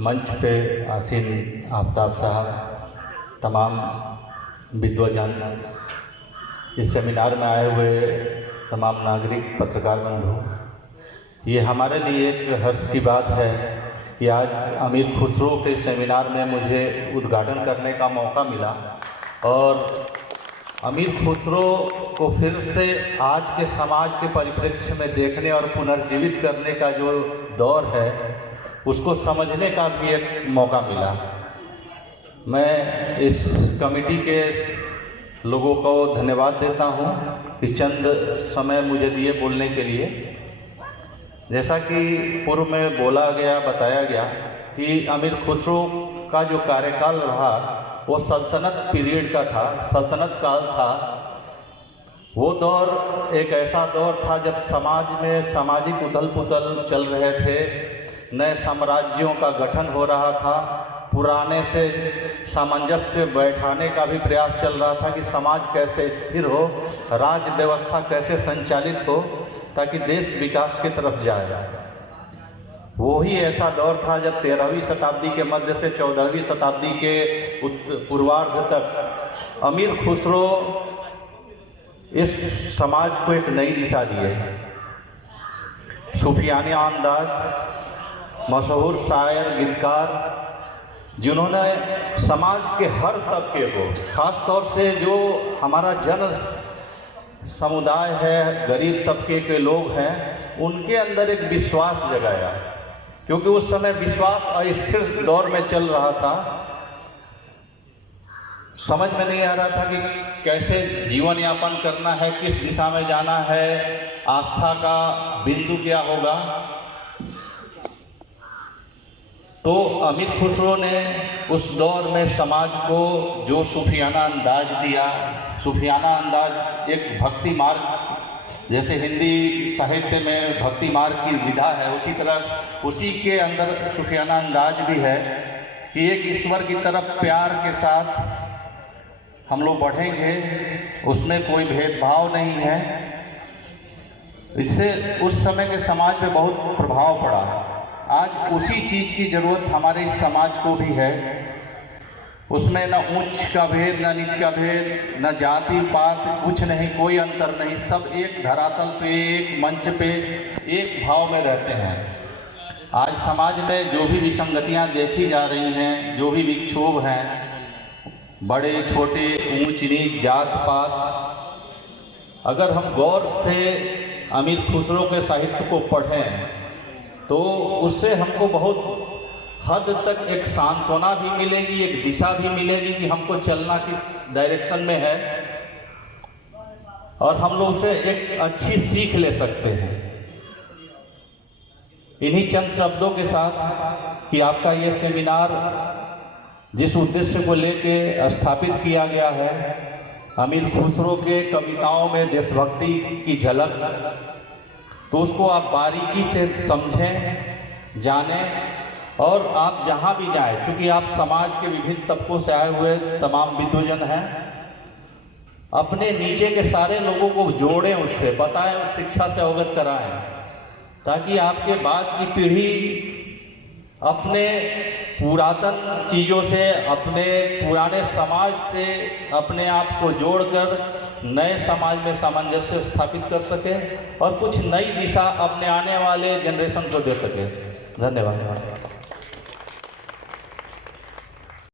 मंच पे आसीन आफ्ताब साहब, तमाम विद्वजन, इस सेमिनार में आए हुए तमाम नागरिक, पत्रकार बंधु, ये हमारे लिए एक हर्ष की बात है कि आज अमीर खुसरो के सेमिनार में मुझे उद्घाटन करने का मौका मिला और अमीर खुसरो को फिर से आज के समाज के परिप्रेक्ष्य में देखने और पुनर्जीवित करने का जो दौर है उसको समझने का भी एक मौका मिला। मैं इस कमेटी के लोगों को धन्यवाद देता हूं कि चंद समय मुझे दिए बोलने के लिए। जैसा कि पूर्व में बोला गया, बताया गया कि अमीर खुसरो का जो कार्यकाल रहा वो सल्तनत पीरियड का था, सल्तनत काल था। वो दौर एक ऐसा दौर था जब समाज में सामाजिक उथल पुथल चल रहे थे, नए साम्राज्यों का गठन हो रहा था, पुराने से सामंजस्य बैठाने का भी प्रयास चल रहा था कि समाज कैसे स्थिर हो, राज्य व्यवस्था कैसे संचालित हो ताकि देश विकास की तरफ जाए। वो ही ऐसा दौर था जब 13वीं शताब्दी के मध्य से 14वीं शताब्दी के पूर्वार्ध तक अमीर खुसरो इस समाज को एक नई दिशा दिए। सूफियाना अंदाज, मशहूर शायर, गीतकार, जिन्होंने समाज के हर तबके को, खास तौर से जो हमारा जन समुदाय है, गरीब तबके के लोग हैं, उनके अंदर एक विश्वास जगाया। क्योंकि उस समय विश्वास अस्थिर दौर में चल रहा था, समझ में नहीं आ रहा था कि कैसे जीवन यापन करना है, किस दिशा में जाना है, आस्था का बिंदु क्या होगा। तो अमीर खुसरो ने उस दौर में समाज को जो सूफियाना अंदाज दिया, सूफियाना अंदाज एक भक्ति मार्ग, जैसे हिंदी साहित्य में भक्ति मार्ग की विधा है, उसी तरह उसी के अंदर सूफियाना अंदाज भी है कि एक ईश्वर की तरफ प्यार के साथ हम लोग बढ़ेंगे, उसमें कोई भेदभाव नहीं है। इससे उस समय के समाज पे बहुत प्रभाव पड़ा। आज उसी चीज़ की ज़रूरत हमारे इस समाज को भी है। उसमें न ऊंच का भेद, न नीच का भेद, न जाति पात, कुछ नहीं, कोई अंतर नहीं। सब एक धरातल पे, एक मंच पे, एक भाव में रहते हैं। आज समाज में जो भी विसंगतियां देखी जा रही हैं, जो भी विक्षोभ हैं, बड़े छोटे, ऊंच नीच, जात पात, अगर हम गौर से अमीर खुसरो के साहित्य को पढ़ें तो उससे हमको बहुत हद तक एक सांत्वना भी मिलेगी, एक दिशा भी मिलेगी कि हमको चलना किस डायरेक्शन में है, और हम लोग से एक अच्छी सीख ले सकते हैं। इन्हीं चंद शब्दों के साथ कि आपका ये सेमिनार जिस उद्देश्य को लेके स्थापित किया गया है, अमीर खुसरो के कविताओं में देशभक्ति की झलक, तो उसको आप बारीकी से समझें, जानें, और आप जहाँ भी जाएं, क्योंकि आप समाज के विभिन्न तबकों से आए हुए तमाम विद्वजन हैं, अपने नीचे के सारे लोगों को जोड़ें, उससे बताएं, उस शिक्षा से अवगत कराएं, ताकि आपके बाद की पीढ़ी अपने पुरातन चीज़ों से, अपने पुराने समाज से अपने आप को जोड़कर नए समाज में सामंजस्य स्थापित कर सके और कुछ नई दिशा अपने आने वाले जनरेशन को दे सके। धन्यवाद।